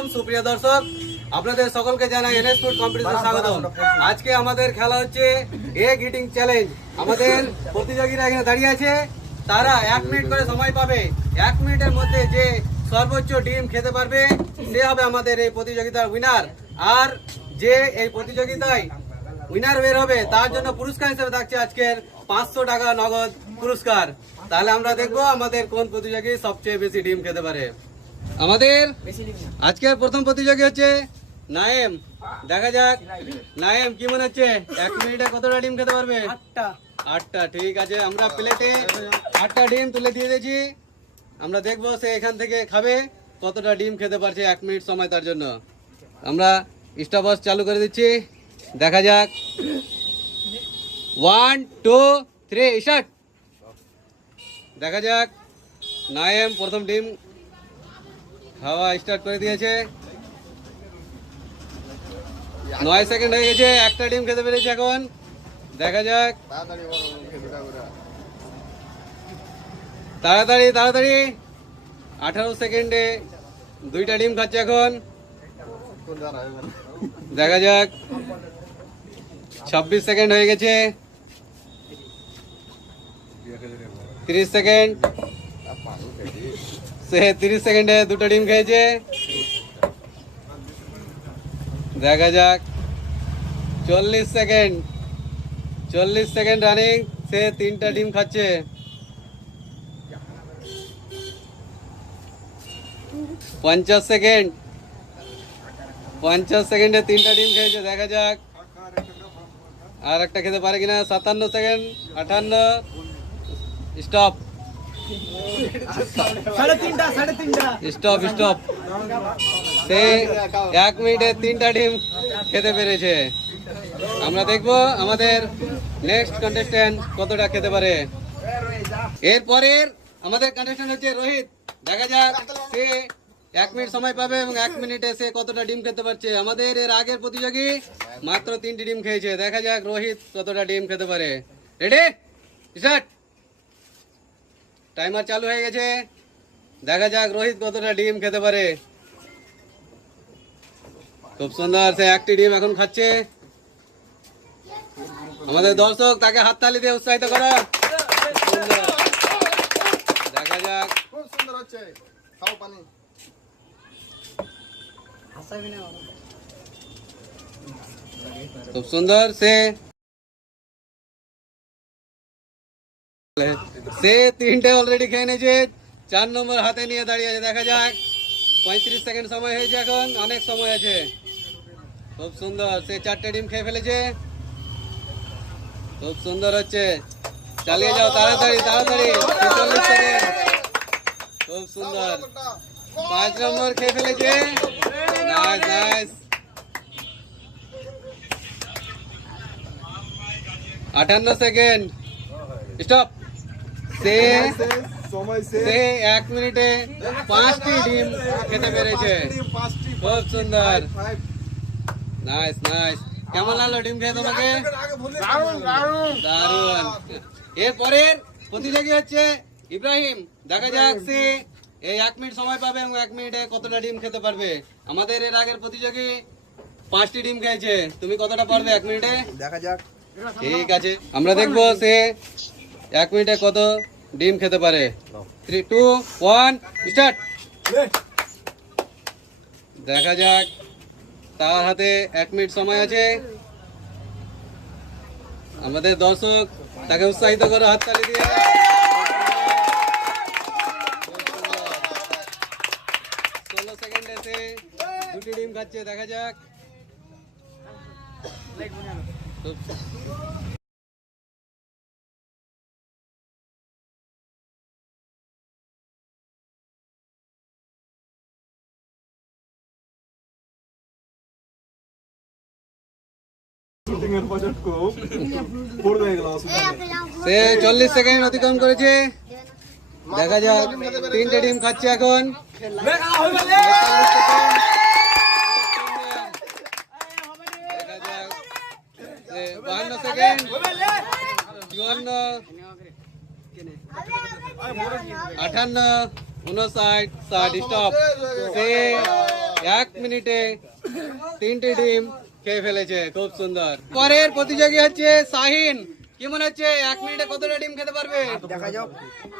আলাইকুম সুপ্রিয় দর্শক, আপনাদের সকলকে জানাই এনএস ফুড কম্পিটিশন স্বাগতম। আজকে আমাদের খেলা হচ্ছে এগ ইটিং চ্যালেঞ্জ। আমাদের প্রতিযোগীরা এখানে দাঁড়িয়ে আছে, তারা 1 মিনিট করে সময় পাবে। 1 মিনিটের মধ্যে যে সর্বোচ্চ ডিম খেতে পারবে সে হবে আমাদের এই প্রতিযোগিতার উইনার। আর যে এই প্রতিযোগিতায় উইনার বের হবে তার জন্য পুরস্কার হিসেবে থাকছে আজকের 500 টাকা নগদ পুরস্কার। তাহলে আমরা দেখবো আমাদের কোন প্রতিযোগী সবচেয়ে বেশি ডিম খেতে পারে। আমাদের আজকের প্রথম প্রতিযোগী হচ্ছে নায়েম। দেখা যাক নায়েম কি মনে হচ্ছে 1 মিনিটে কতটা ডিম খেতে পারবে? 8টা। ঠিক আছে, আমরা প্লেটে 8টা ডিম তুলে দিয়ে দিয়েছি। আমরা দেখবো সে এখান থেকে খাবে কতটা ডিম খেতে পারছে 1 মিনিট সময় তার জন্য। আমরা স্টপওয়াচ চালু করে দিচ্ছি, দেখা যাক। 1 2 3 স্টার্ট। দেখা যাক নায়েম প্রথম ডিম খাওয়া স্টার্ট করে দিয়েছে। 9 সেকেন্ড হয়ে গেছে, একটা ডিম খেতে পেরেছে এখন। দেখা যাক, তাড়াতাড়ি তাড়াতাড়ি। 18 সেকেন্ডে 2টা ডিম খাচ্ছে এখন। দেখা যাক, 26 সেকেন্ড হয়ে গেছে। 30 সেকেন্ড। সে 30 সেকেন্ডে 2টা ডিম খেয়েছে। দেখা যাক, 40 সেকেন্ড। 40 সেকেন্ড রানিং, সে 3টা ডিম খাচ্ছে। 50 সেকেন্ড। 50 সেকেন্ডে 3টা ডিম খেয়েছে। দেখা যাক আর একটা খেতে পারে কিনা। 57 সেকেন্ড। 58। Stop stop stop. সে 1 মিনিটে 3টা ডিম খেতে পেরেছে। আমরা দেখবো আমাদের নেক্সট কন্টেস্ট্যান্ট কতটা খেতে পারে। এরপরের আমাদের কন্টেস্ট্যান্ট হচ্ছে রোহিত। দেখা যাক সে 1 মিনিট সময় পাবে এবং 1 মিনিটে সে কতটা ডিম খেতে পারছে। আমাদের এর আগের প্রতিযোগী মাত্র 3টি ডিম খেয়েছে। দেখা যাক রোহিত কতটা ডিম খেতে পারে। Ready start. টাইমার চালু হয়ে গেছে। দেখা যাক রোহিত কতটা ডিম খেতে পারে। খুব সুন্দর, সে 1টি ডিম এখন খাচ্ছে। আমাদের দর্শক তাকে হাততালি দিয়ে উৎসাহিত করো। দেখা যাক, খুব সুন্দর হচ্ছে। খাও পানি। খুব সুন্দর। সে 3টে অলরেডি খেয়ে নিয়েছে। 4 নম্বর হাতে নিয়ে দাঁড়িয়ে আছে। দেখা যাক, 35 সেকেন্ড সময় হয়েছে এখন, অনেক সময় আছে। খুব সুন্দর, সে 4টে ডিম খেয়ে ফেলেছে। খুব সুন্দর হচ্ছে, চালিয়ে যাও তাড়াতাড়ি তাড়াতাড়ি। 46 সেকেন্ড। খুব সুন্দর, 5 নম্বর খেয়ে ফেলেছে। Nice nice. 58 সেকেন্ড। স্টপ। সে 1 মিনিটে 5টি ডিম খেতে পেরেছে। খুব সুন্দর, নাইস নাইস। কেমন লাগলো ডিম খেয়ে তোমাকে? দারুণ। এরপরের প্রতিযোগী হচ্ছে ইব্রাহিম। দেখা যাক সে এই 1 মিনিট সময় পাবে এবং 1 মিনিটে কতটা ডিম খেতে পারবে। আমাদের এর আগের প্রতিযোগী 5টি ডিম খেয়েছে। তুমি কতটা পারবে 1 মিনিটে? দেখা যাক। ঠিক আছে, আমরা দেখবো সে 1 মিনিটে কত ডিম খেতে পারে। 3 2 1 স্টার্ট। দেখা যাক, তার হাতে 1 মিনিট সময় আছে। আমাদের দর্শক তাকে উৎসাহিত করো হাততালি দিয়ে। 16 সেকেন্ডে সে 2টি ডিম খাচ্ছে। দেখা যাক, সে 40 সেকেন্ড অতিক্রম করেছে। দেখা যাক, 3টে ডিম খাচ্ছে এখন। 52 সেকেন্ড। 54 58 59 60 স্টপ। সে 1 মিনিটে 3টি ডিম খেয়ে ফেলেছে, খুব সুন্দর। পরের প্রতিযোগী হচ্ছে শাহিন। কি মনে হচ্ছে 1 মিনিটে কতটা ডিম খেতে পারবে? দেখা যাক।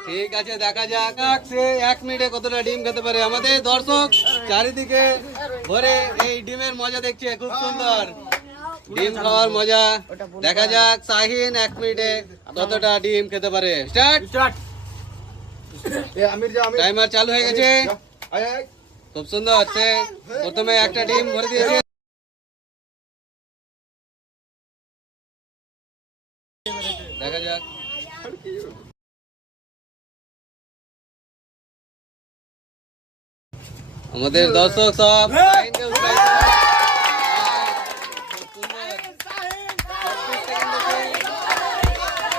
ঠিক আছে, দেখা যাক সে 1 মিনিটে কতটা ডিম খেতে পারে। আমাদের দর্শক চারিদিকে ভরে এই ডিমের মজা দেখছে, খুব সুন্দর ডিম খাওয়ার মজা। দেখা যাক শাহিন 1 মিনিটে কতটা ডিম খেতে পারে। স্টার্ট। এ আমির যা, আমির টাইমার চালু হয়ে গেছে। আয় আয়। খুব সুন্দর, সে প্রথমে একটা ডিম ভরে দিয়েছে। দেখা যাক। আমাদের দর্শক সব শাহিনকে উৎসাহিত করে। খুব সুন্দর। 25 সেকেন্ডে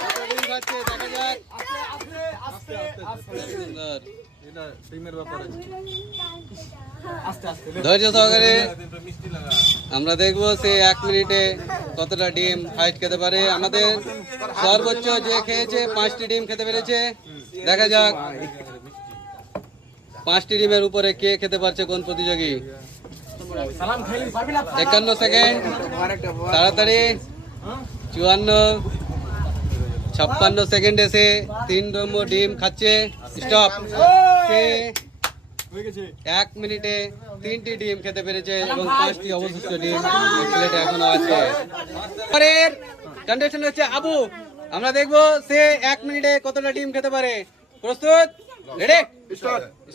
দুটো ডিম খাচ্ছে, দেখা যাক। খুব সুন্দর। ধৈর্য সহকারে আমরা দেখবো সে 1 মিনিটে কতটা ডিম হাইট খেতে পারে। আমাদের সর্বোচ্চ যে খেয়েছে 5টি ডিম খেতে পেরেছে। দেখা যাক 5টি ডিমের উপরে কে খেতে পারছে, কোন প্রতিযোগী। 51 সেকেন্ড, তাড়াতাড়ি। 54, 56 সেকেন্ডে সে 3 নম্বর ডিম খাচ্ছে। স্টপ। সে 1 মিনিটে 3টি ডিম খেতে পেরেছে এবং 5টি অবশিষ্ট ডিম এই প্লেটে এখনো আছে। পরের কন্ডিশন হচ্ছে আবু। আমরা দেখবো সে 1 মিনিটে কতটা ডিম খেতে পারে। প্রস্তুত? রেডি?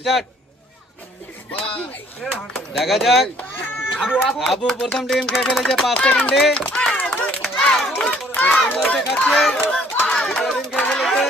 স্টার্ট। দেখা যাক। আবু প্রথম ডিম খেয়ে ফেলেছে 5 সেকেন্ডে। সে খাচ্ছে, দ্বিতীয় ডিম খেয়ে ফেলেছে।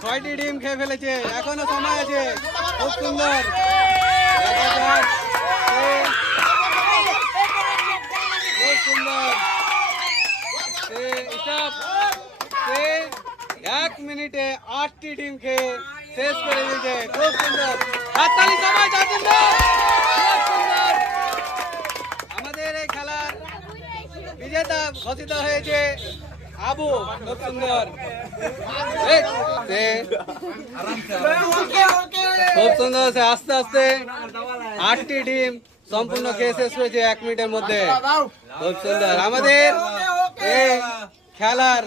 ছয়টি ডিম খেয়ে ফেলেছে, এখনো সময় আছে। খুব সুন্দর। দেখা যাক। খুব সুন্দর। সে 1 মিনিটে 8টি ডিম খেয়ে শেষ করে দিয়েছে, খুব সুন্দর। হাততালি সবাই তার জন্য। খুব সুন্দর। আমাদের এই খেলার বিজেতা ঘোষিত হয়েছে আবু। খুব সুন্দর। খুব সুন্দর। সে আস্তে আস্তে 8টি ডিম সম্পূর্ণ খেয়ে শেষ হয়েছে 1 মিনিটের মধ্যে। খুব সুন্দর। আমাদের এই খেলার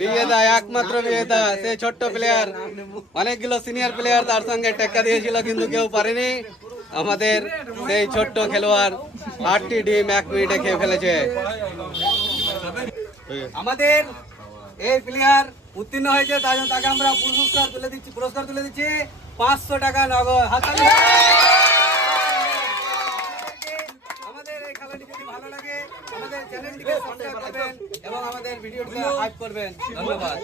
বিজেতা, একমাত্র বিজেতা সে ছোট্ট প্লেয়ার। অনেকগুলো সিনিয়র প্লেয়ার তার সঙ্গে টেক্কা দিয়েছিল কিন্তু কেউ পারেনি। আমাদের সেই ছোট্ট খেলোয়াড় 8টি ডিম 1 মিনিটে খেয়ে ফেলেছে। আমাদের এই প্লেয়ার উত্তীর্ণ হয়েছে, তাই জন্য তাকে আমরা পুরস্কার তুলে দিচ্ছি 500 টাকা নগদ। হাততালি। আমাদের এই খেলাটি যদি ভালো লাগে আমাদের চ্যানেলটিকে সাবস্ক্রাইব করবেন এবং আমাদের ভিডিওটিকে হাইপ করবেন। ধন্যবাদ।